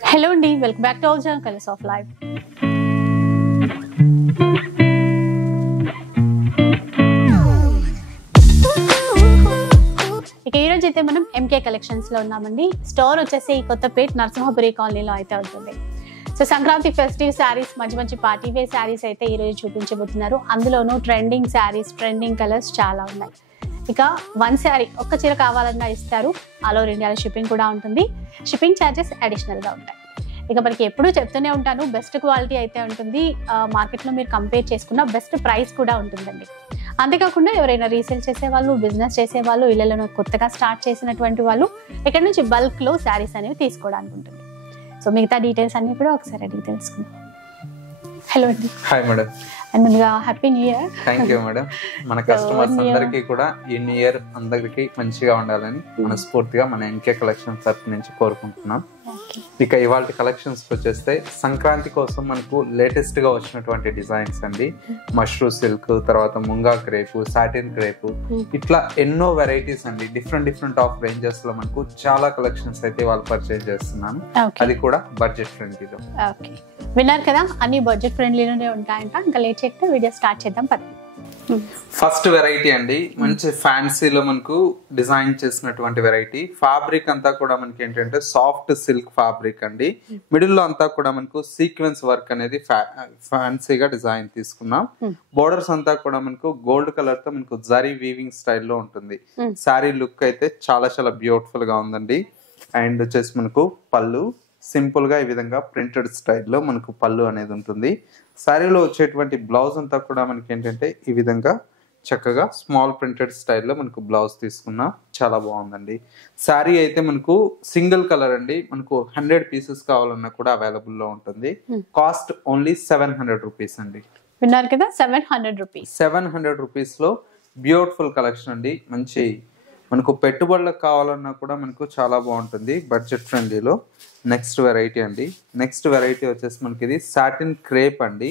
Hello అండి, welcome back to our channel colours of life. ఇక ఈ రోజు అయితే మనం ఎంకే కలెక్షన్స్ లో ఉన్నామండి. స్టోర్ వచ్చేసి కొత్తపేట్ నరసింహపురి కాలనీలో అయితే ఉంటుంది. సో సంక్రాంతి ఫెస్టివ్ శారీస్, మంచి మంచి పార్టీ వేర్ శారీస్ అయితే ఈ రోజు చూపించబోతున్నారు. అందులోనూ ట్రెండింగ్ శారీస్, ట్రెండింగ్ కలర్స్ చాలా ఉన్నాయి. ఇక వన్ శారీ ఒక్క చీర కావాలన్నా ఇస్తారు. ఆల్ ఓవర్ ఇండియాలో షిప్పింగ్ కూడా ఉంటుంది. షిప్పింగ్ ఛార్జెస్ అడిషనల్గా ఉంటాయి. ఇక మనకి ఎప్పుడూ చెప్తూనే ఉంటాను, బెస్ట్ క్వాలిటీ అయితే ఉంటుంది. మార్కెట్లో మీరు కంపేర్ చేసుకున్న బెస్ట్ ప్రైస్ కూడా ఉంటుందండి. అంతేకాకుండా ఎవరైనా రీసేల్ చేసేవాళ్ళు, బిజినెస్ చేసేవాళ్ళు, ఇళ్లలో కొత్తగా స్టార్ట్ చేసినటువంటి వాళ్ళు ఇక్కడ నుంచి బల్క్లో శారీస్ అనేవి తీసుకోవడానికి ఉంటుంది. సో మిగతా డీటెయిల్స్ అన్ని కూడా ఒకసారి అడిగి తెలుసుకుందాం. హలో అండి. Hi madam. అండ్ ముందుగా happy new year. Thank you madam. మన కస్టమర్స్ అందరికీ కూడా ఈ న్యూ ఇయర్ అందరికీ మంచిగా ఉండాలని మనస్ఫూర్తిగా మన ఎంకే కలెక్షన్స్ తరఫు నుంచి కోరుకుంటున్నాం. ఇక ఇవాళ కలెక్షన్స్ వచ్చేస్తే సంక్రాంతి కోసం మనకు లేటెస్ట్ గా వచ్చినటువంటి డిజైన్స్ అండి. మష్రూ సిల్క్, తర్వాత ముంగా క్రేపు, సాటిన్ క్రేపు, ఇట్లా ఎన్నో వెరైటీస్ అండి. డిఫరెంట్ ఆఫ్ రేంజెస్ లో మనకు చాలా కలెక్షన్స్ అయితే వాళ్ళు పర్చేజ్ చేస్తున్నాను. అది కూడా బడ్జెట్ ఫ్రెండ్లీలో. విన్నారు కదా, అన్ని బడ్జెట్ ఫ్రెండ్లీలోనే ఉంటాయంట. ఇంకా లేట్ చేస్తే వీడియో స్టార్ట్ చేద్దాం పదండి. ఫస్ట్ వెరైటీ అండి, మంచి ఫ్యాన్సీలో మనకు డిజైన్ చేసినటువంటి వెరైటీ. ఫ్యాబ్రిక్ అంతా కూడా మనకి ఏంటంటే సాఫ్ట్ సిల్క్ ఫ్యాబ్రిక్ అండి. మిడిల్ లో అంతా కూడా మనకు సీక్వెన్స్ వర్క్ అనేది ఫ్యాన్సీగా డిజైన్ తీసుకున్నాం. బోర్డర్స్ అంతా కూడా మనకు గోల్డ్ కలర్ తో మనకు జరీ వీవింగ్ స్టైల్లో ఉంటుంది. శారీ లుక్ అయితే చాలా చాలా బ్యూటిఫుల్ గా ఉందండి. అండ్ వచ్చేసి మనకు పళ్ళు సింపుల్ గా ఈ విధంగా ప్రింటెడ్ స్టైల్లో మనకు పళ్ళు అనేది ఉంటుంది. శారీలో వచ్చేటువంటి బ్లౌజ్ అంతా కూడా మనకి ఏంటంటే ఈ విధంగా చక్కగా స్మాల్ ప్రింటెడ్ స్టైల్లో మనకు బ్లౌజ్ తీసుకున్నా చాలా బాగుందండి. శారీ అయితే మనకు సింగిల్ కలర్ అండి. మనకు 100 పీసెస్ కావాలన్నా కూడా అవైలబుల్ లో ఉంటుంది. కాస్ట్ ఓన్లీ 700 రూపీస్ అండి. విన్నారు కదా, 700 రూపీస్. 700 రూపీస్ లో బ్యూటిఫుల్ కలెక్షన్ అండి. మంచి మనకు పెట్టుబడులకు కావాలన్నా కూడా మనకు చాలా బాగుంటుంది బడ్జెట్ ఫ్రెండ్లీలో. నెక్స్ట్ వెరైటీ అండి. నెక్స్ట్ వెరైటీ వచ్చేసి మనకి ఇది సాటిన్ క్రేప్ అండి.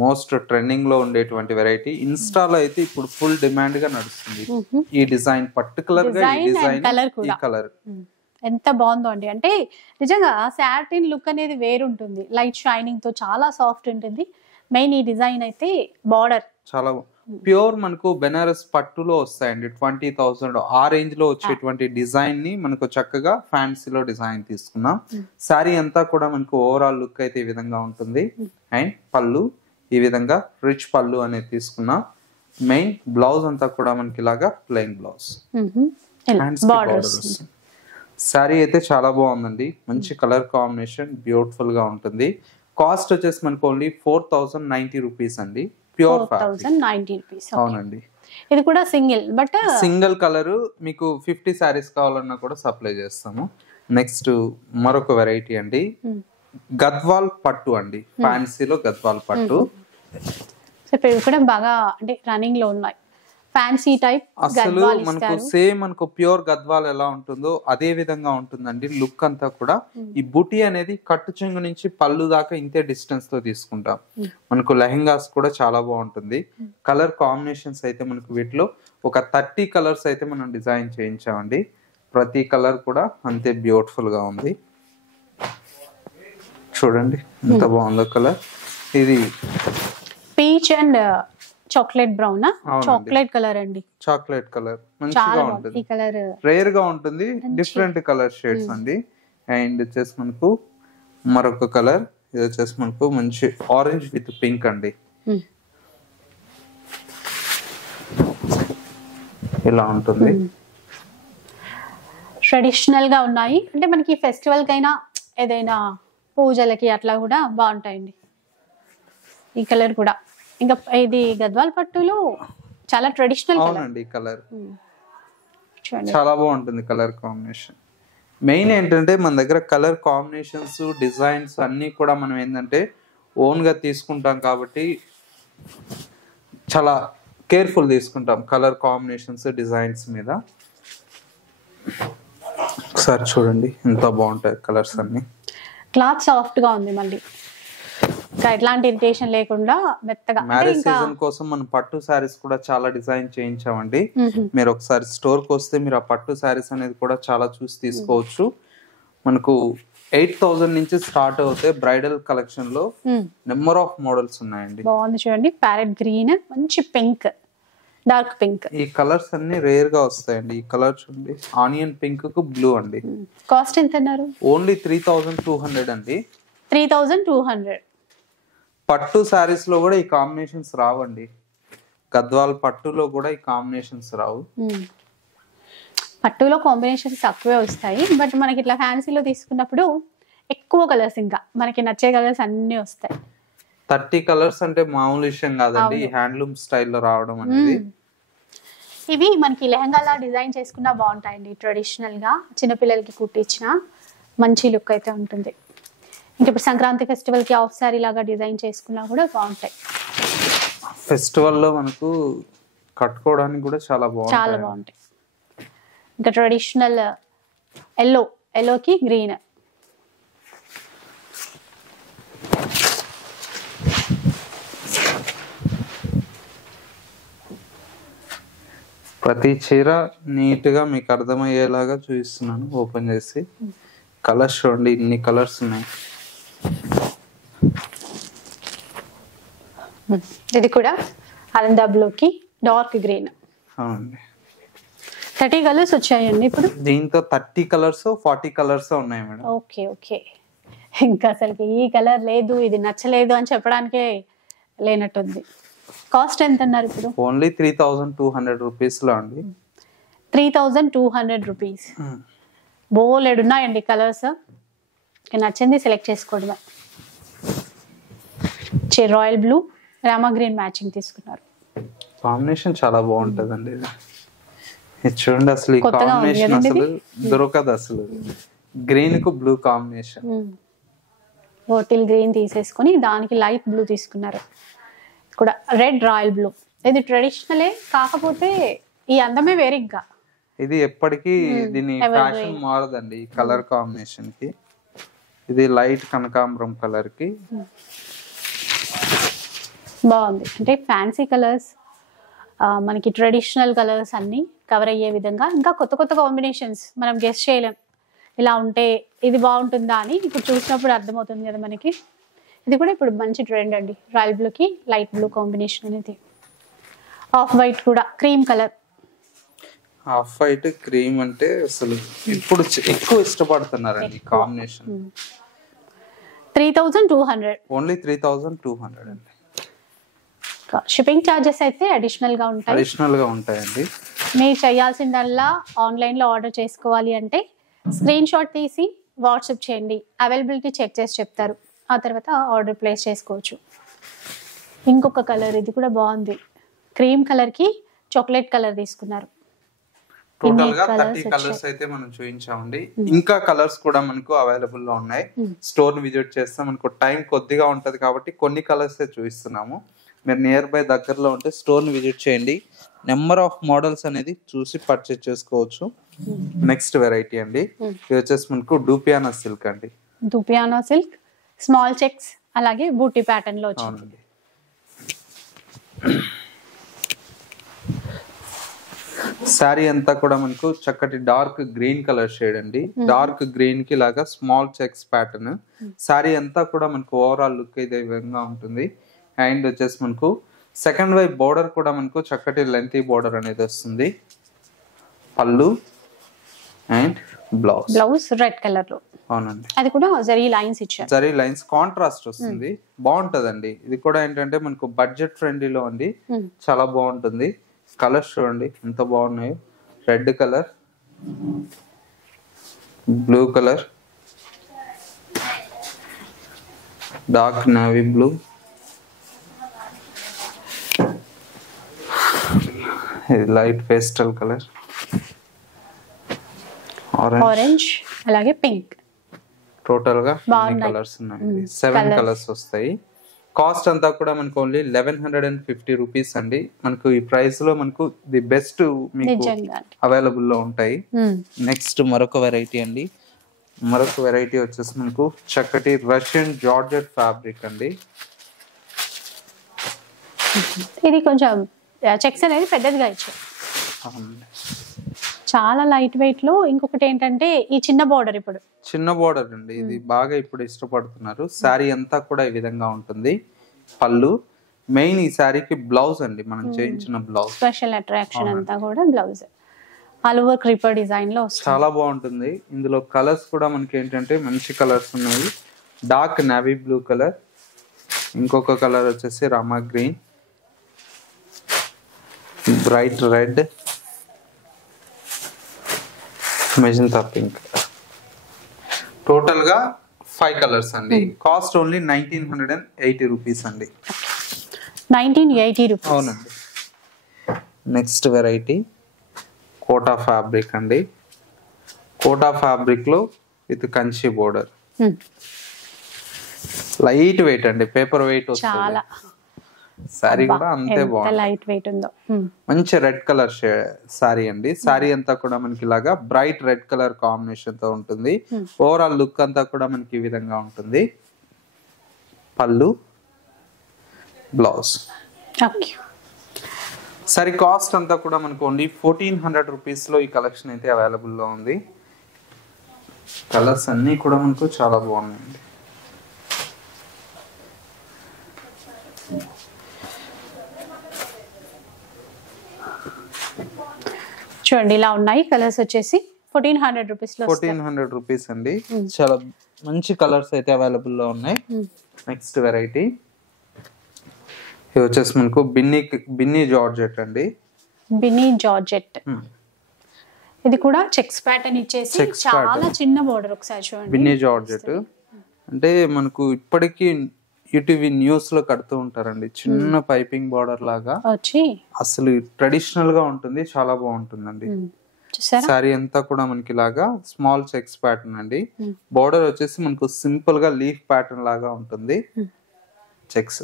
మోస్ట్ ట్రెండింగ్ లో ఉండేటువంటి వెరైటీ. ఇన్స్టాలో అయితే ఇప్పుడు ఫుల్ డిమాండ్ గా నడుస్తుంది ఈ డిజైన్. పర్టికులర్ గా ఈ డిజైన్, ఈ కలర్ ఎంత బాగుందో అండి. అంటే నిజంగా సాటిన్ లుక్ అనేది వేరుంటుంది. లైట్ షైనింగ్ తో చాలా సాఫ్ట్ ఉంటుంది. మెయిన్ ఈ డిజైన్ అయితే బార్డర్ చాలా ప్యూర్ మనకు బెనారస్ పట్టులో వస్తాయండి. 20,000 ఆ రేంజ్ లో వచ్చేటువంటి డిజైన్ ని మనకు చక్కగా ఫ్యాన్సీలో డిజైన్ తీసుకున్నాం. శారీ అంతా కూడా మనకు ఓవరాల్ లుక్ అయితే ఈ విధంగా ఉంటుంది. అండ్ పళ్ళు ఈ విధంగా రిచ్ పళ్ళు అనేది తీసుకున్నాం. మెయిన్ బ్లౌజ్ అంతా కూడా మనకి ఇలాగా ప్లెయిన్ బ్లౌజ్. శారీ అయితే చాలా బాగుందండి. మంచి కలర్ కాంబినేషన్, బ్యూటిఫుల్ గా ఉంటుంది. కాస్ట్ వచ్చేసి మనకు ఓన్లీ 4090 రూపీస్ అండి. Pure 4090 rupees. అవునండి. ఇది కూడా సింగిల్ కలర్. మీకు 50 శారీస్ కావాలన్నా కూడా సప్లై చేస్తాము. నెక్స్ట్ మరొక వెరైటీ అండి, గద్వాల్ పట్టు అండి. ఫ్యాన్సీలో గద్వాల్ పట్టు. ఇవి కూడా బాగా అంటే రన్నింగ్ లో ఉన్నాయి. ఫ్యాన్సీ టైప్ అసలు మనకు సేమ్ మనకు ప్యూర్ గద్వాల్ ఎలా ఉంటుందో అదే విధంగా ఉంటుందండి లుక్ అంతా కూడా. ఈ బుటీ అనేది కట్టు చెంగు నుంచి పళ్ళు దాకా ఇంతే డిస్టెన్స్ తో తీసుకుంటాం. మనకు లెహెంగాస్ కూడా చాలా బాగుంటుంది. కలర్ కాంబినేషన్స్ అయితే మనకు వీటిలో ఒక 30 కలర్స్ అయితే మనం డిజైన్ చేయించామండి. ప్రతి కలర్ కూడా అంతే బ్యూటిఫుల్ గా ఉంది. చూడండి ఎంత బాగుందో కలర్. ఇది peach and chocolate brown, chocolate colour అండి. చాక్లెట్ కలర్ మంచిగా ఉంటుంది. ఈ కలర్ రేర్ గా ఉంటుంది. డిఫరెంట్ కలర్ షేడ్స్ అండి. అండ్ వచ్చేసి మనకు మరొక కలర్, ఇది వచ్చేసి మనకు మంచి ఆరెంజ్ విత్ పింక్ అండి. ఇలా ఉంటుంది. ట్రెడిషనల్ గా ఉన్నాయి. అంటే మనకి ఫెస్టివల్ కైనా ఏదైనా పూజలకి అట్లా కూడా బాగుంటాయండి. ఈ కలర్ కూడా ఇంకా ఇది గద్వాల్ పట్టులో చాలా ట్రెడిషనల్ అవునండి. కలర్ చాలా బాగుంటుంది. కలర్ కాంబినేషన్ మెయిన్ ఏంటంటే మన దగ్గర కలర్ కాంబినేషన్స్, డిజైన్స్ అన్ని కూడా మనం ఏంటంటే ఓన్ గా తీసుకుంటాం కాబట్టి చాలా కేర్ఫుల్ తీసుకుంటాం కలర్ కాంబినేషన్స్, డిజైన్స్ మీద. ఒకసారి చూడండి ఎంత బాగుంటాయి కలర్స్ అన్ని. క్లాత్ సాఫ్ట్ గా ఉంది. మళ్ళీ ఎట్లాంటి ఇరిటేషన్ లేకుండా మెత్తగా. మ్యారేజ్ సీజన్ కోసం మనం పట్టు సారీస్ కూడా చాలా డిజైన్ చేయించామండి. మీరు ఒకసారి స్టోర్ కి వస్తే మీరు ఆ పట్టు సారీస్ అనేది కూడా చాలా చూసి తీసుకోవచ్చు. మనకు 8,000 నుంచి స్టార్ట్ అవుతాయి. బ్రైడల్ కలెక్షన్ లో నెంబర్ ఆఫ్ మోడల్స్ ఉన్నాయండి. బాగుంది చూడండి, ప్యారెట్ గ్రీన్, మంచి పింక్, డార్క్ పింక్. ఈ కలర్స్ అన్ని రేర్ గా వస్తాయండి. ఈ కలర్ చూడండి, ఆనియన్ పింక్ కు బ్లూ అండి. కాస్ట్ ఎంత అన్నారు? ఓన్లీ 3,200 అండి. 3,200. పట్టు శారీస్ లో కూడా ఈ కాంబినేషన్స్ రావండి. గద్వాల్ పట్టులో కూడా ఈ కాంబినేషన్స్ రావు. పట్టులో కాంబినేషన్స్ తక్కువే వస్తాయి, బట్ మనకి ఇట్లా ఫ్యాన్సీలో తీసుకున్నప్పుడు ఎక్కువ కలర్స్, ఇంకా మనకి నచ్చే కలర్స్ అన్ని వస్తాయి. 30 కలర్స్ అంటే మామూలు విషయం కాదండి, హ్యాండ్లూమ్ స్టైల్లో రావడం అనేది. ఇవి మనకి లెహంగాలా డిజైన్ చేసుకున్నా బాగుంటాయండి. ట్రెడిషనల్ గా చిన్నపిల్లలకి కుట్టించిన మంచి లుక్ అయితే ఉంటుంది. ఇంకా ఇప్పుడు సంక్రాంతి ఫెస్టివల్ కి ఆఫ్ సారీ లాగా డిజైన్ చేసుకున్నా కూడా బాగుంటాయి. ఫెస్టివల్ లో మనకు కట్టుకోవడానికి కూడా చాలా బాగుంటాయి. ఇంకా ట్రెడిషనల్ ఎల్లోకి గ్రీన్. ప్రతి చీర నీట్ గా మీకు అర్థమయ్యేలాగా చూపిస్తున్నాను ఓపెన్ చేసి. కలర్స్ చూడండి, ఇన్ని కలర్స్ ఉన్నాయి. ఇది కూడా అలందా బ్లూకి డార్క్ గ్రీన్. అవునండి, 30 కలర్స్ వచ్చాయండి ఇప్పుడు. దీంతో 30 కలర్స్ 40 కలర్స్ ఉన్నాయి మేడం. ఓకే. ఇంకా అసలుకి ఈ కలర్ లేదు, ఇది నచ్చలేదు అని చెప్పడానికే లేనట్టుంది. కాస్ట్ ఎంత అన్నారు ఇప్పుడు? ఓన్లీ 3,200 రూపీస్ లో అండి. 3,200 రూపీస్. బోలెడు ఉన్నాయండి కలర్స్, నచ్చింది సెలెక్ట్ చేసుకోవడమే. Royal blue, Rama green matching తీసుకున్నారు. కాంబినేషన్ చాలా బాగుంటదండి. ఇది చూడండి, అసలు ఈ కాంబినేషన్ అసలు దొరకదు. అసలు గ్రీన్ కు బ్లూ కాంబినేషన్. బాటిల్ గ్రీన్ తీసేసుకొని దానికి లైట్ బ్లూ తీసుకున్నారు. కూడా రెడ్ రాయల్ బ్లూ. ఇది ట్రెడిషనలే, కాకపోతే ఈ అందమే వేరే. ఇంకా ఇది ఎప్పటికీ దీని ఫ్యాషన్ మారదండి ఈ కలర్ కాంబినేషన్ కి. ఇది లైట్ కనకాంబరం కలర్ కి బాగుంది. అంటే ఫ్యాన్సీ కలర్స్, మనకి ట్రెడిషనల్ కలర్స్ అన్ని కవర్ అయ్యే విధంగా. ఇంకా కొత్త కొత్త కాంబినేషన్స్ మనం గెస్ చేయలేం, ఇలా ఉంటే ఇది బాగుంటుందా అని. ఇప్పుడు చూసినప్పుడు అర్థమవుతుంది కదా మనకి. ఇది కూడా ఇప్పుడు మంచి ట్రెండ్ అండి, రాయల్ బ్లూకి లైట్ బ్లూ కాంబినేషన్ అనేది. ఆఫ్ వైట్ కూడా cream colour. Off white cream అంటే అసలు ఇప్పుడు ఎక్కువ ఇష్టపడుతున్నారండి ఈ కాంబినేషన్. 3,200. ఓన్లీ 3,200 అండి. షిప్పింగ్ ఛార్జెస్ అయితే అడిషనల్ గా ఉంటాయండి. మీరు చేయాల్సిందల్లా ఆన్లైన్ లో ఆర్డర్ చేసుకోవాలి అంటే స్క్రీన్ షాట్ తీసి వాట్సాప్ చేయండి, అవైలబిలిటీ చెక్ చేసి చెప్తారు. ఆ తర్వాత ఆర్డర్ ప్లేస్ చేసుకోవచ్చు. ఇంకొక కలర్, ఇది కూడా బాగుంది. క్రీమ్ కలర్ కి చాక్లెట్ కలర్ తీసుకున్నారు. టోటల్ గా 30 కలర్స్ అయితే మనం చూపించామండి. ఇంకా కలర్స్ కూడా మనకు అవైలబుల్ లో ఉన్నాయి. స్టోర్ విజిట్ చేస్తే మనకు టైం కొద్దిగా ఉంటది కాబట్టి కొన్ని కలర్స్ చూపిస్తున్నాము. మీరు నియర్ బై దగ్గరలో ఉంటే స్టోర్ ని విజిట్ చేయండి. నెంబర్ ఆఫ్ మోడల్స్ అనేది చూసి పర్చేస్ చేసుకోవచ్చు. నెక్స్ట్ వెరైటీ అండి, ఇది వచ్చేసి మనకు డూపియానా సిల్క్ అండి. డూపియానా సిల్క్, స్మాల్ చెక్స్ అలాగే బూటీ ప్యాటర్న్ లో వచ్చింది. శారీ అంతా కూడా మనకు చక్కటి డార్క్ గ్రీన్ కలర్ షేడ్ అండి. డార్క్ గ్రీన్ కి లాగా స్మాల్ చెక్స్ ప్యాటర్న్. శారీ అంతా కూడా మనకు ఓవరాల్ లుక్ ఇదే విధంగా ఉంటుంది. అండ్ వచ్చేసి మనకు సెకండ్ వైపు బోర్డర్ కూడా మనకు చక్కటి లెంతీ బోర్డర్ అనేది వస్తుంది. పళ్ళు అండ్ బ్లౌజ్ రెడ్ కలర్ లో. అవునండి, అది కూడా జరీ లైన్స్ ఇచ్చారు. జరీ లైన్స్ కాంట్రాస్ట్ వస్తుంది, బాగుంటదండి. ఇది కూడా ఏంటంటే మనకు బడ్జెట్ ఫ్రెండ్లీలో అండి, చాలా బాగుంటుంది. కలర్స్ చూడండి ఎంత బాగున్నాయో. Red colour, blue colour, dark navy blue, light pastel colour, orange అలాగే పింక్. టోటల్ గా కలర్స్ ఉన్నాయి. 7 కలర్స్ వస్తాయి. కాస్ట్ అంతా కూడా మనకు ఓన్లీ 1150 రూపీస్ అండి. మనకు ఈ ప్రైస్ లో మనకు ది బెస్ట్ మీకు అవైలబుల్ లో ఉంటాయి. నెక్స్ట్ మరొక వెరైటీ అండి. మరొక వెరైటీ వచ్చేసి మనకు చక్కటి రష్యన్ జార్జెట్ ఫ్యాబ్రిక్ అండి. ఇది కొంచెం చెక్స్ అనేది పెద్దదిగా ఇచ్చారు, చాలా లైట్ వెయిట్ లో. ఇంకొకటి ఏంటంటే ఈ చిన్న బోర్డర్, ఇప్పుడు చిన్న బోర్డర్ అండి, ఇది బాగా ఇప్పుడు ఇష్టపడుతున్నారు. శారీ అంతా కూడా ఈ విధంగా ఉంటుంది. పళ్ళు మెయిన్ ఈ శారీకి బ్లౌజ్ అండి, మనం చేయించిన బ్లౌజ్ స్పెషల్ అట్రాక్షన్ అంతా కూడా blouse all over creeper design లో వస్తుంది. చాలా బాగుంటుంది. ఇందులో కలర్స్ కూడా మనకి ఏంటంటే మంచి కలర్స్ ఉన్నాయి. డార్క్ నేవీ బ్లూ కలర్, ఇంకొక కలర్ వచ్చేసి Rama green, bright red, magenta pink. Total గా 5 కలర్స్ అండి. కాస్ట్ ఓన్లీ 1980 రూపీస్ అండి. 1980 రూపీస్. అవునండి. నెక్స్ట్ వెరైటీ కోటా ఫ్యాబ్రిక్ అండి. కోటా ఫ్యాబ్రిక్ లో with Kanchi border, light weight అండి, పేపర్ వెయిట్ చాలా. సారీ కూడా అంతే బాగుంది, లైట్ వెయిట్ ఉందో. మంచి రెడ్ కలర్ సారీ అండి. సారీ అంతా కూడా మనకి ఇలాగా బ్రైట్ రెడ్ కలర్ కాంబినేషన్ తో ఉంటుంది. ఓవరాల్ లుక్ అంతా కూడా మనకి ఈ విధంగా ఉంటుంది. పళ్ళు, బ్లౌజ్. సరే కాస్ట్ అంతా కూడా మనకు ఓన్లీ 1400 రూపీస్ లో ఈ కలెక్షన్ అయితే అవైలబుల్ లో ఉంది. కలర్స్ అన్ని కూడా మనకు చాలా బాగున్నాయండి. చూడండి ఇలా ఉన్నాయి కలర్స్ వచ్చేసి 1400 రూపీస్ లో. 1400 రూపీస్ అండి. చాలా మంచి కలర్స్ అయితే అవైలబుల్ లో ఉన్నాయి. నెక్స్ట్ వెరైటీ ఇది వచ్చేసి మనకు బిన్నీ జార్జెట్ అండి. బిన్నీ జార్జెట్, ఇది కూడా చెక్స్ ప్యాటర్న్ ఇచ్చేసి చాలా చిన్న బోర్డర్. ఒకసారి చూడండి. బిన్నీ జార్జెట్ అంటే మనకు ఇప్పటికీ యూటీవీ న్యూస్ లో కడుతూ ఉంటారండి, చిన్న పైపింగ్ బోర్డర్ లాగా వచ్చి అసలు ట్రెడిషనల్ గా ఉంటుంది, చాలా బాగుంటుందండి. సారీ అంతా కూడా మనకి లాగా స్మాల్ చెక్స్ ప్యాటర్న్ అండి. బోర్డర్ వచ్చేసి మనకు సింపుల్ గా లీఫ్ ప్యాటర్న్ లాగా ఉంటుంది. చెక్స్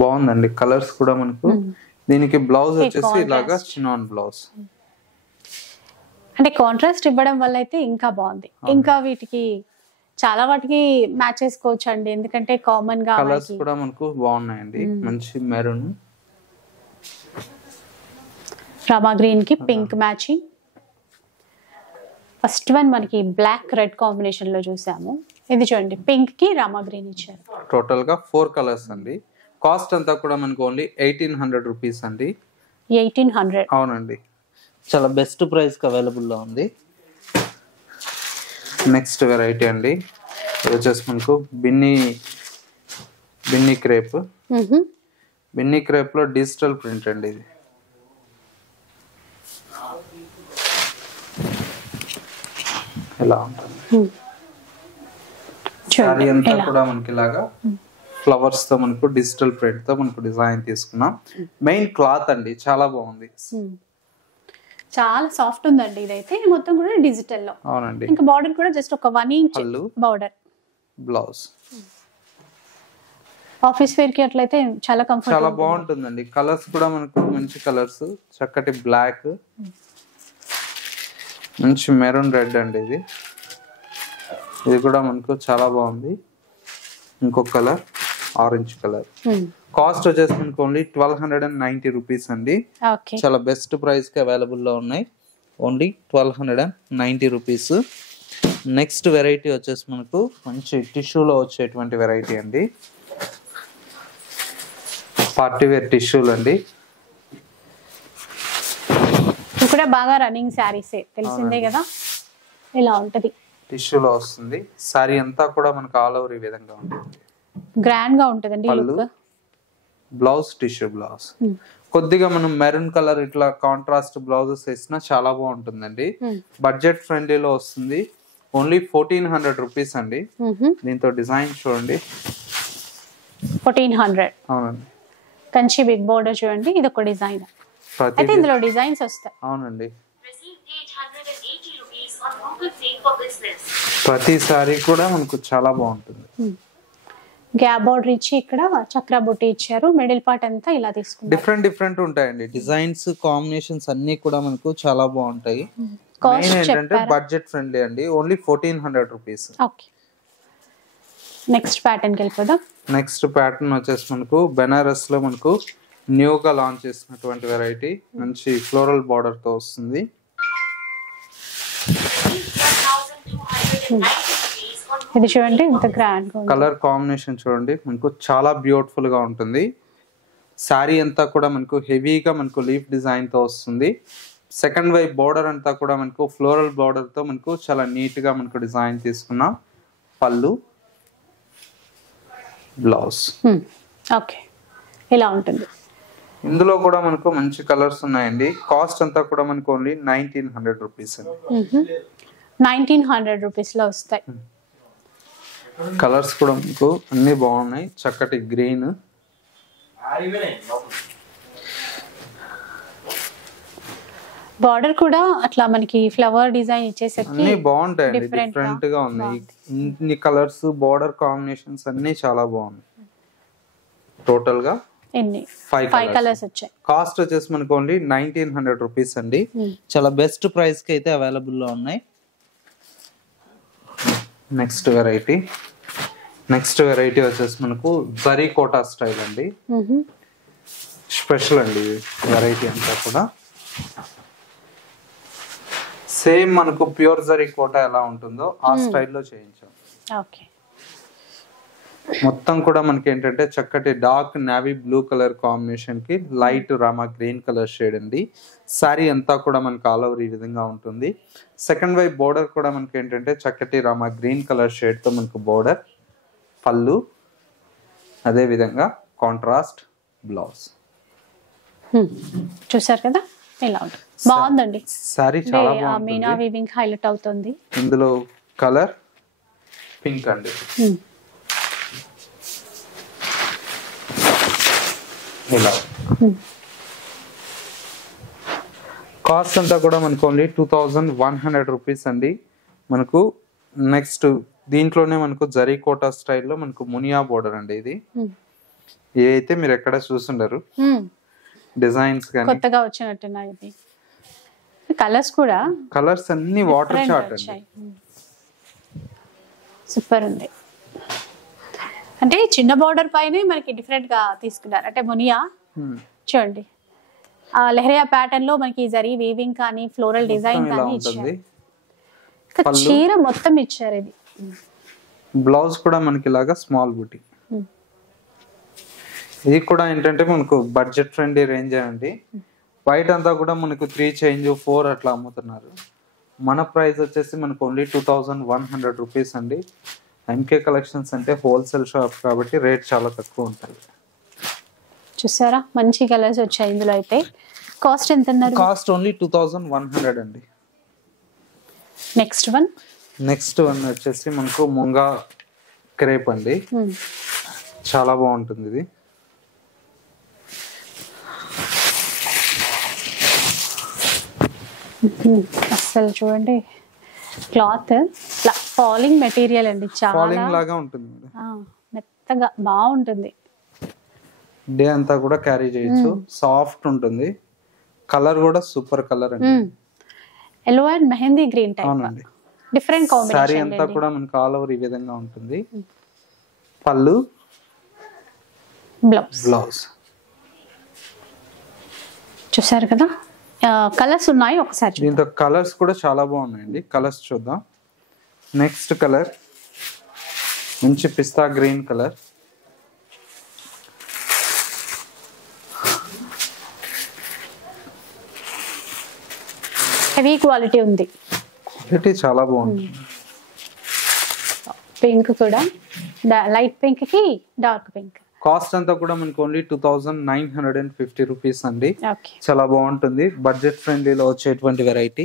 బాగుందండి. కలర్స్ కూడా మనకు దీనికి బ్లౌజ్ వచ్చేసి ఇలాగా చినాన్ బ్లౌజ్. అంటే కాంట్రాస్ట్ ఇవ్వడం వల్ల అయితే ఇంకా బాగుంది. ఇంకా వీటికి చాలా వాటికి మ్యాచ్ చేసుకోవచ్చు అండి, ఎందుకంటే కామన్ గా కలర్స్ కూడా మనకు బాగున్నాయండి. మంచి మెరూన్, రామా గ్రీన్ కి పింక్ మ్యాచింగ్. ఫస్ట్ వన్ మనకి బ్లాక్ రెడ్ కాంబినేషన్ లో చూసాము. ఇది చూడండి పింక్ కి రామా గ్రీన్ ఇచ్చారు. టోటల్ గా 4 కలర్స్ అండి. కాస్ట్ అంతా కూడా మనకు ఓన్లీ 1800 రూపీస్ అండి. 1800. అవునండి, చాలా బెస్ట్ ప్రైస్ కి అవైలబుల్ లో ఉంది. నెక్స్ట్ వెరైటీ అండి, ఇది వచ్చేసి మనకు బిన్నీ క్రేప్. బిన్నీ క్రేప్ లో డిజిటల్ ప్రింట్ అండి. ఇది ఇలా ఉంటుంది. సారీ అంతా కూడా మనకి ఇలాగా ఫ్లవర్స్ తో మనకు డిజిటల్ ప్రింట్ తో మనకు డిజైన్ తీసుకున్నాం. మెయిన్ క్లాత్ అండి చాలా బాగుంది, చాలా సాఫ్ట్ ఉందండి. ఇదైతే మొత్తం కూడా డిజిటల్ లో. అవునండి. ఇంకా బార్డర్ కూడా జస్ట్ ఒక 1 inch border. Blouse office wear కి అట్లయితే చాలా కంఫర్ట్, చాలా బాగుంటుందండి. కలర్స్ కూడా మనకు మంచి కలర్స్, చక్కటి బ్లాక్, మంచి మెరూన్ రెడ్ అండి. ఇది కూడా మనకు చాలా బాగుంది. ఇంకొక కలర్ ఆరెంజ్ కలర్. కాస్ట్ వచ్చేసి మనకు ఓన్లీ 1290 రూపీస్ అండి. చాలా బెస్ట్ ప్రైస్ కి అవైలబుల్ లో ఉన్నాయి. Only 1290 rupees. నెక్స్ట్ వెరైటీ వచ్చేసి మనకు మంచి టిష్యూలో వచ్చేటువంటి వెరైటీ అండి. పార్టీ వేర్ టిష్యూలు అండి. ఇది కూడా బాగా రన్నింగ్ శారీసే, తెలిసిందే కదా. ఇలా ఉంటది, టిష్యూలో వస్తుంది. సారీ అంతా కూడా మనకు ఆల్ ఓవర్ ఈ విధంగా ఉంటుంది, గ్రాండ్ గా ఉంటదండి. Blouse tissue blouse. కొద్దిగా మనం మెరూన్ కలర్ ఇట్లా కాంట్రాస్ట్ బ్లౌజెస్ వేసినా చాలా బాగుంటుందండి. బడ్జెట్ ఫ్రెండ్లీలో వస్తుంది. ఓన్లీ 1400 రూపీస్ అండి. దీంతో డిజైన్ చూడండి, 1400. అవునండి. కంచి బిగ్ బోర్డర్ చూడండి, ఇది ఒక డిజైన్. అయితే ఇందులో డిజైన్స్ వస్తాయి. అవునండి. ప్రతిసారి కూడా మనకు చాలా బాగుంటుంది. గ్యాప్ బోర్డర్ ఇచ్చి ఇక్కడ చక్ర బుట్టి ఇచ్చారు. మిడిల్ పార్ట్ అంతా ఇలా తీసుకున్నారు. డిఫరెంట్ ఉంటాయండి డిజైన్స్, కాంబినేషన్స్ అన్ని కూడా మనకు చాలా బాగుంటాయి. మెయిన్ ఏంటంటే బడ్జెట్ ఫ్రెండ్లీ అండి. Only 1400 rupees. Okay, next pattern కి వెళ్ళిపోదాం. నెక్స్ట్ ప్యాటర్న్ వచ్చేసి మనకు బెనారస్ లో మనకు న్యూగా లాంచ్ చేసినటువంటి వెరైటీ. మంచి ఫ్లోరల్ బార్డర్ తో వస్తుంది. ఇది చూడండి ఇంత గ్రాండ్ గా ఉంది. కలర్ కాంబినేషన్ చూడండి మనకు చాలా బ్యూటిఫుల్ గా ఉంటుంది. శారీ అంతా కూడా మనకు హెవీగా మనకు లీఫ్ డిజైన్ తో వస్తుంది. సెకండ్ వైపు బోర్డర్ అంతా కూడా మనకు ఫ్లోరల్ బోర్డర్ తో మనకు చాలా నీట్ గా మనకు డిజైన్ తీసుకున్న పళ్ళు, బ్లౌజ్. ఓకే, ఇలా ఉంటుంది. ఇందులో కూడా మనకు మంచి కలర్స్ ఉన్నాయండి. కాస్ట్ అంతా కూడా మనకు ఓన్లీ 1900 రూపీస్ అండి. 1900 రూపీస్ లో వస్తాయి. కలర్స్ కూడా మీకు అన్ని బాగున్నాయి. చక్కటి గ్రీన్, బార్డర్ కూడా అట్లా మనకి ఫ్లవర్ డిజైన్ ఇచ్చేసరికి అన్ని బాగుంటాయండి. different డిఫరెంట్ గా ఉన్నాయి. ఇన్ని కలర్స్, బార్డర్ కాంబినేషన్స్ అన్ని చాలా బాగున్నాయి. టోటల్ గా ఎన్ని 5 కలర్స్ వచ్చాయి. కాస్ట్ వచ్చేసి మనకు ఓన్లీ 1900 రూపీస్ అండి. చాలా బెస్ట్ ప్రైస్ కి అయితే అవైలబుల్ లో ఉన్నాయి. నెక్స్ట్ వెరైటీ వచ్చేసి మనకు జరీ కోటా స్టైల్ అండి. స్పెషల్ అండి వెరైటీ అంతా కూడా. సేమ్ మనకు ప్యూర్ జరీ కోటా ఎలా ఉంటుందో ఆ స్టైల్లో చేయించాం. ఓకే, మొత్తం కూడా మనకి ఏంటంటే చక్కటి dark navy blue colour combination కి light Rama green colour shade అండి. శారీ అంతా కూడా మనకు ఆల్ ఓవర్ ఈ విధంగా ఉంటుంది. సెకండ్ వైపు బోర్డర్ కూడా మనకి ఏంటంటే చక్కటి రామా గ్రీన్ కలర్ షేడ్ తో మనకు బోర్డర్, పళ్ళు, అదే విధంగా కాంట్రాస్ట్ బ్లౌజ్. చూసారు కదా, ఇలా ఉంటుంది. బాగుందండి శారీ చాలా మీనా బాగుంది. వీవింగ్ హైలైట్ అవుతుంది. ఇందులో కలర్ పింక్ అండి. ఇలా కాస్ట్ అంతా కూడా మనకు ఓన్లీ 2100 రూపీస్ అండి. మనకు నెక్స్ట్ దీంట్లోనే మనకు జరీ కోటా స్టైల్లో మనకు మునియా బోర్డర్ అండి. ఇది ఇదైతే మీరు ఎక్కడ చూసుండరు. డిజైన్స్ కానీ కొత్తగా వచ్చినట్టున్నాయి. ఇది కలర్స్ కూడా కలర్స్ అన్ని వాటర్ చార్ట్ అండి. సూపర్ ఉంది. అంటే చిన్న బార్డర్ పైనే మనకి డిఫరెంట్ గా తీసుకున్నారు. అంటే మునియా చూడండి, ఆ లెహరియా ప్యాటర్న్ లో మనకి జరీ వీవింగ్ కానీ ఫ్లోరల్ డిజైన్ కానీ ఇచ్చారు. చీర మొత్తం ఇచ్చారు. ఇది బ్లౌజ్ కూడా మనకి ఇలాగా స్మాల్ బూటీ. ఇది కూడా ఏంటంటే మనకు బడ్జెట్ ఫ్రెండ్లీ రేంజ్ అండి. వైట్ అంతా కూడా మనకు 3 చేంజ్ 4 అట్లా అమ్ముతున్నారు. మన ప్రైస్ వచ్చేసి మనకు ఓన్లీ 2100 రూపీస్ అండి. ఎంకే కలెక్షన్స్ అంటే హోల్సేల్ షాప్ కాబట్టి రేట్ చాలా తక్కువ ఉంటుంది. చూసారా, మంచి కలర్స్ వచ్చాయి ఇందులో. అయితే కాస్ట్ ఎంత అన్నారు? కాస్ట్ ఓన్లీ 2100 అండి. నెక్స్ట్ వన్ వచ్చేసి మనకు ముంగా క్రేప్ అండి. చాలా బాగుంటుంది ఇది. అసలు చూడండి, క్లాత్ ఫాలింగ్ మెటీరియల్ అండి. చాలా ఫాలింగ్ లాగా ఉంటుంది. మెత్తగా బాగుంటుంది. డే అంతా కూడా క్యారీ చేయొచ్చు. సాఫ్ట్ ఉంటుంది. కలర్ కూడా సూపర్ కలర్ అండి. Yellow and mehndi green type. అవునండి. Different combination. సారీ అంతా కూడా మనకు ఆల్ ఓవర్ ఈ విధంగా ఉంటుంది. పళ్ళు, బ్లౌజ్. చూసారు కదా, కలర్స్ ఉన్నాయి. ఒకసారి దీంతో కలర్స్ కూడా చాలా బాగున్నాయండి. కలర్స్ చూద్దాం. నెక్స్ట్ కలర్ మంచి పిస్తా గ్రీన్ కలర్. హెవీ క్వాలిటీ ఉంది. క్వాలిటీ చాలా బాగుంది. పింక్ కూడా లైట్ పింక్ కి డార్క్ పింక్. కాస్ట్ అంతా కూడా మనకు ఓన్లీ 2950 రూపీస్ అండి. ఓకే, చాలా బాగుంటుంది. బడ్జెట్ ఫ్రెండ్లీలో వచ్చేటువంటి variety.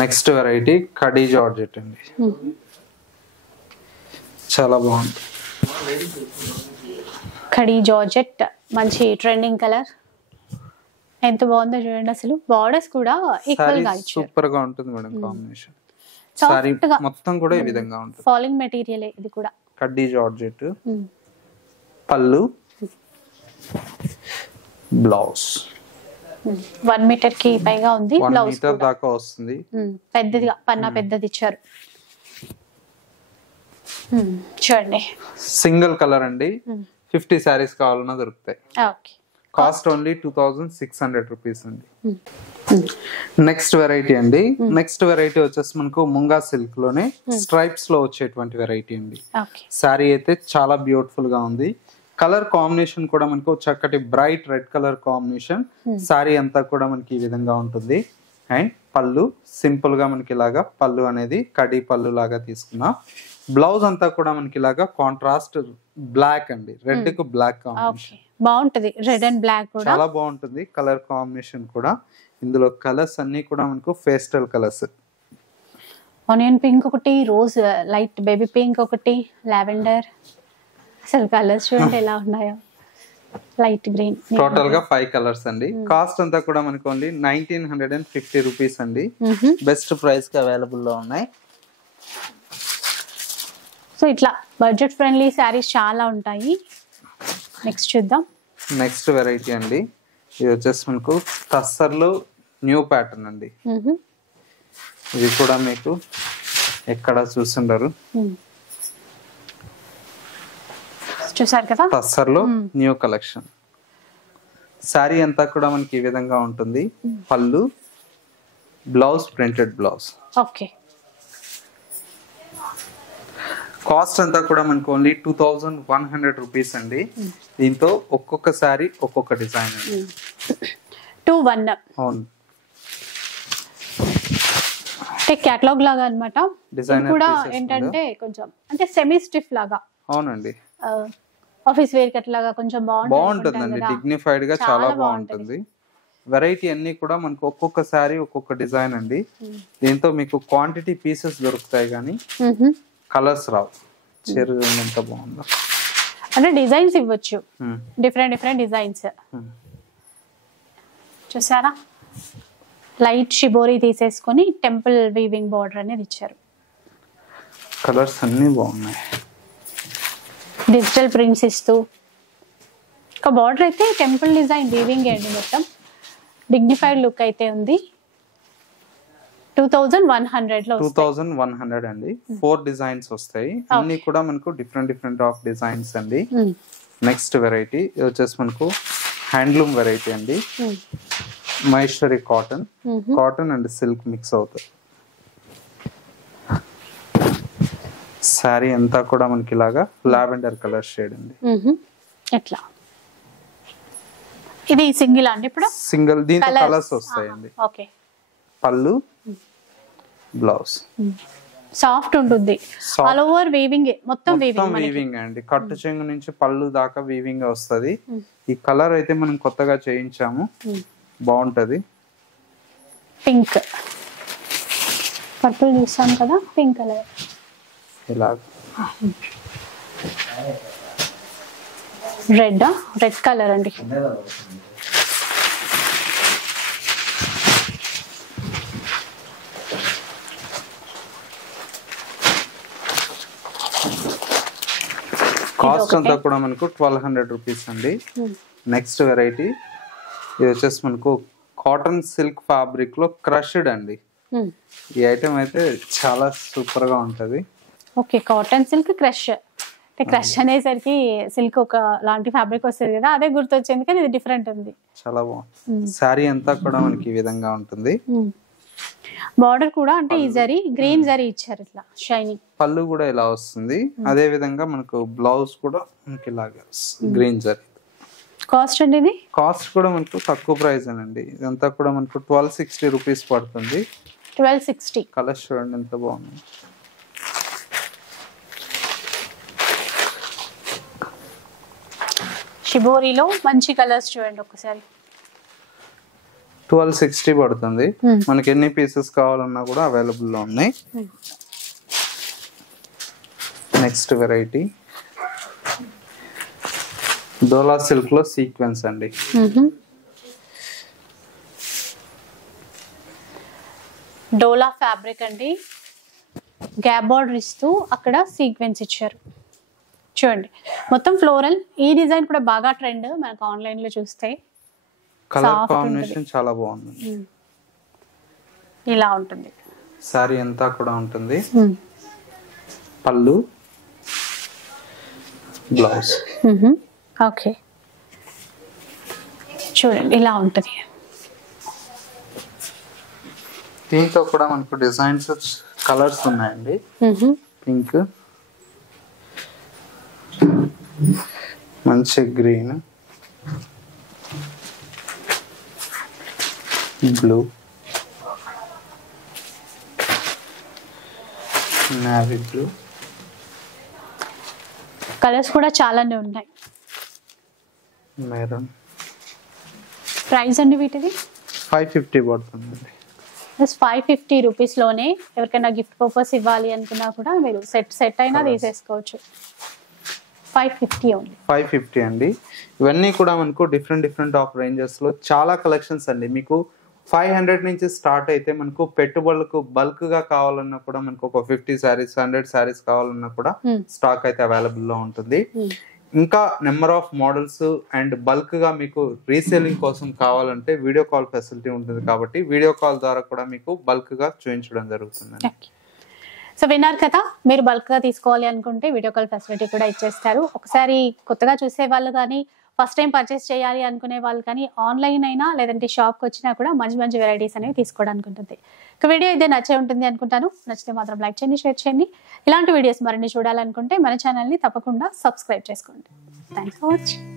Next variety khadi georgette అండి. చాలా బాగుంది. కడీ జార్జెట్ మంచి ట్రెండింగ్ కలర్. ఎంత బాగుందో చూడండి. అసలు బార్డర్స్ కూడా ఈక్వల్ గా ఇచ్చారు. సూపర్ గా ఉంటుంది మేడం కాంబినేషన్. సారీ మొత్తం కూడా ఈ విధంగా ఉంటుంది. ఫాలింగ్ మెటీరియల్ ఇది కూడా. కడ్డీ జార్జెట్, పళ్ళు, బ్లౌజ్. 1 మీటర్ కి పైగా ఉంది. 1 బ్లౌజ్ మీటర్ దాకా వస్తుంది. పెద్దదిగా పన్నా పెద్దది ఇచ్చారు. చూడండి, సింగిల్ కలర్ అండి. 50 శారీస్ కావాలన్నా దొరుకుతాయి. ఓకే. కాస్ట్ ఓన్లీ 2600 రూపీస్ అండి. నెక్స్ట్ వెరైటీ అండి, నెక్స్ట్ వెరైటీ వచ్చేసి మనకు ముంగా సిల్క్ లోనే స్ట్రైప్స్ లో వచ్చేటువంటి వెరైటీ అండి. సారీ అయితే చాలా బ్యూటిఫుల్ గా ఉంది. కలర్ కాంబినేషన్ కూడా మనకు చక్కటి bright red colour combination. Sari అంతా కూడా మనకి ఈ విధంగా ఉంటుంది. అండ్ పళ్ళు సింపుల్ గా మనకి ఇలాగా పళ్ళు అనేది కడి పళ్ళు లాగా తీసుకున్నా. బ్లౌజ్ అంతా కూడా మనకి ఇలాగా కాంట్రాస్ట్ బ్లాక్ అండి, రెడ్ కు బ్లాక్ కాంబినేషన్ బాగుంటది. రెడ్ అండ్ బ్లాక్ కూడా చాలా బాగుంటుంది. కలర్ కాంబినేషన్ కూడా ఇందులో కలర్స్ అన్ని కూడా మనకు పేస్టల్ కలర్స్. ఆనియన్ పింక్ ఒకటి, రోజ్ లైట్ బేబీ పింక్ ఒకటి, లావెండర్. అసలు కలర్స్ చూడండి ఎలా ఉన్నాయో. Light green. టోటల్ గా 5 కలర్స్ అండి. కాస్ట్ అంతా కూడా మనకు ఓన్లీ 1950 రూపీస్ అండి. బెస్ట్ ప్రైస్ కి అవైలబుల్ లో ఉన్నాయి. సో ఇట్లా బడ్జెట్ ఫ్రెండ్లీ శారీస్ చాలా ఉంటాయి. నెక్స్ట్ చూద్దాం. నెక్స్ట్ వెరైటీ అండి, ఇది వచ్చేసి మనకు టస్సర్లో న్యూ ప్యాటర్న్ అండి. ఇది కూడా మీకు ఎక్కడ చూస్తుండరు. చూసారు కదా, టస్సర్లో న్యూ కలెక్షన్. శారీ అంతా కూడా మనకి ఈ విధంగా ఉంటుంది. పళ్ళు, blouse printed blouse. Okay. Cost అంతా కూడా మనకు ఓన్లీ 2100 రూపీస్ అండి. దీంతో ఒక్కొక్క శారీ ఒక్కొక్క డిజైన్ అండి. 2-1 అవును, అంటే కేటలాగ్ లాగా అన్నమాట. డిజైనర్ కూడా ఏంటంటే కొంచెం అంటే సెమీ స్టిఫ్ లాగా. అవునండి, ఆఫీస్ వేర్ కట్ లాగా కొంచెం బాగుంటుందండి. డిగ్నిఫైడ్ గా చాలా బాగుంటుంది. వెరైటీ అన్ని కూడా మనకు ఒక్కొక్క శారీ ఒక్కొక్క డిజైన్ అండి. దీంతో మీకు క్వాంటిటీ పీసెస్ దొరుకుతాయి కానీ కలర్స్ రావు. చీర ఎంత బాగుందో, అంటే డిజైన్స్ ఇవ్వచ్చు, డిఫరెంట్ డిజైన్స్. చూసారా, లైట్ షిబోరి తీసేసుకొని టెంపుల్ వీవింగ్ బార్డర్ అనేది ఇచ్చారు. కలర్స్ అన్ని బాగున్నాయి. డిజిటల్ ప్రింట్స్ ఇస్తూ ఒక బార్డర్ అయితే టెంపుల్ డిజైన్ వీవింగ్ అండి. మొత్తం డిగ్నిఫైడ్ లుక్ అయితే ఉంది. 2100 లో 2100 అండి. 4 డిజైన్స్ వస్తాయి. అన్ని కూడా మనకు డిఫరెంట్ ఆఫ్ డిజైన్స్ అండి. నెక్స్ట్ వెరైటీ వచ్చేసి మనకు హ్యాండ్లూమ్ వెరైటీ అండి. Maheshwari cotton and silk mix అవుతుంది. శారీ అంతా కూడా మనకి ఇలాగా లావెండర్ కలర్ షేడ్ అండి. ఎట్లా ఇది సింగిల్ అండి? ఇప్పుడు సింగిల్, దీంతో కలర్స్ వస్తాయండి. ఓకే. పళ్ళు, బ్లౌజ్ సాఫ్ట్ ఉంటుంది. ఆల్ ఓవర్ వీవింగ్, మొత్తం వీవింగ్ అండి. కట్టు చెంగు నుంచి పళ్ళు దాకా వీవింగ్ వస్తది. ఈ కలర్ అయితే మనం కొత్తగా చేయించాము, బాగుంటది. పింక్, పర్పుల్ చూసాం కదా, పింక్ కలర్ ఇలా. రెడ్ కలర్ అండి. కాస్ట్ అంతా కూడా మనకు 1200 రూపీస్ అండి. నెక్స్ట్ వెరైటీ ఇది వచ్చేసి మనకు కాటన్ సిల్క్ ఫ్యాబ్రిక్ లో క్రష్డ్ అండి. ఈ ఐటమ్ అయితే చాలా సూపర్ గా ఉంటది. Okay, cotton silk crush. అంటే క్రష్ అనేసరికి సిల్క్ ఒక లాంటి ఫ్యాబ్రిక్ వస్తుంది కదా, అదే గుర్తొచ్చింది. కానీ ఇది డిఫరెంట్ ఉంది, చాలా బాగుంది. శారీ అంతా కూడా మనకి ఈ విధంగా ఉంటుంది. బార్డర్ కూడా అంటే ఈ జరీ గ్రీన్ జరీ ఇచ్చారు, ఇట్లా షైనింగ్. పళ్ళు కూడా ఇలా వస్తుంది. అదే విధంగా మనకు బ్లౌజ్ కూడా మనకి ఇలాగే గ్రీన్ జరీ. కాస్ట్ అండి ఇది? కాస్ట్ కూడా మనకు తక్కువ ప్రైస్ అండి. ఇదంతా కూడా మనకు 1260 రూపీస్ పడుతుంది. 1260. కలర్ చూడండి ఎంత బాగుంది. షిబోరిలో మంచి కలర్స్ చూడండి ఒకసారి. 1260 పడుతుంది. మనకి ఎన్ని పీసెస్ కావాలన్నా కూడా అవైలబుల్ లో ఉన్నాయి. నెక్స్ట్ వెరైటీ డోలా సిల్క్ లో సీక్వెన్స్ అండి. డోలా ఫ్యాబ్రిక్ అండి. గ్యాప్ బార్డర్ ఇస్తూ అక్కడ సీక్వెన్స్ ఇచ్చారు. చూడండి మొత్తం ఫ్లోరల్. ఈ డిజైన్ కూడా బాగా ట్రెండ్ మనకు ఆన్లైన్ లో చూస్తే. కలర్ కాంబినేషన్ చాలా బాగుంది. ఇలా ఉంటుంది సారీ అంతా కూడా ఉంటుంది. పళ్ళు, బ్లౌజ్. ఓకే. చూడండి ఇలా ఉంటుంది. దీంతో కూడా మనకు డిజైన్స్ కలర్స్ ఉన్నాయండి. పింక్, మంచి green, blue, navy blue. Colours కూడా చాలానే ఉన్నాయి. మెరూన్. ప్రైస్ అండి వీటిది 550 పడుతుందండి. 550 రూపీస్లోనే ఎవరికైనా గిఫ్ట్ పర్పస్ ఇవ్వాలి అనుకున్నా కూడా మీరు సెట్ అయినా తీసేసుకోవచ్చు. 550 ఓన్లీ. 550 అండి. ఇవన్నీ కూడా మనకు డిఫరెంట్ ఆఫ్ రేంజెస్ లో చాలా కలెక్షన్స్ అండి. మీకు 500 నుంచి స్టార్ట్ అయితే మనకు పెట్టుబడులకు బల్క్ గా కావాలన్నా కూడా మనకు ఒక 50 శారీస్ 100 శారీస్ కావాలన్నా కూడా స్టాక్ అయితే అవైలబుల్ లో ఉంటుంది. ఇంకా number of models and bulk గా మీకు రీసేలింగ్ కోసం కావాలంటే వీడియో కాల్ ఫెసిలిటీ ఉంటుంది కాబట్టి వీడియో కాల్ ద్వారా కూడా మీకు బల్క్ గా చూపించడం జరుగుతుంది. సో విన్నారు కదా, మీరు బల్క్ గా తీసుకోవాలి అనుకుంటే వీడియో కాల్ ఫెసిలిటీ కూడా ఇచ్చేస్తారు. ఒకసారి కొత్తగా చూసే వాళ్ళు కానీ ఫస్ట్ టైం పర్చేస్ చేయాలి అనుకునే వాళ్ళు కానీ ఆన్లైన్ అయినా లేదంటే షాప్కి వచ్చినా కూడా మంచి వెరైటీస్ అనేవి తీసుకోవడానికి ఉంటుంది. ఒక వీడియో అయితే నచ్చే ఉంటుంది అనుకుంటాను. నచ్చితే మాత్రం లైక్ చేయండి, షేర్ చేయండి. ఇలాంటి వీడియోస్ మరిన్ని చూడాలనుకుంటే మన ఛానల్ని తప్పకుండా సబ్స్క్రైబ్ చేసుకోండి. Thanks for watching.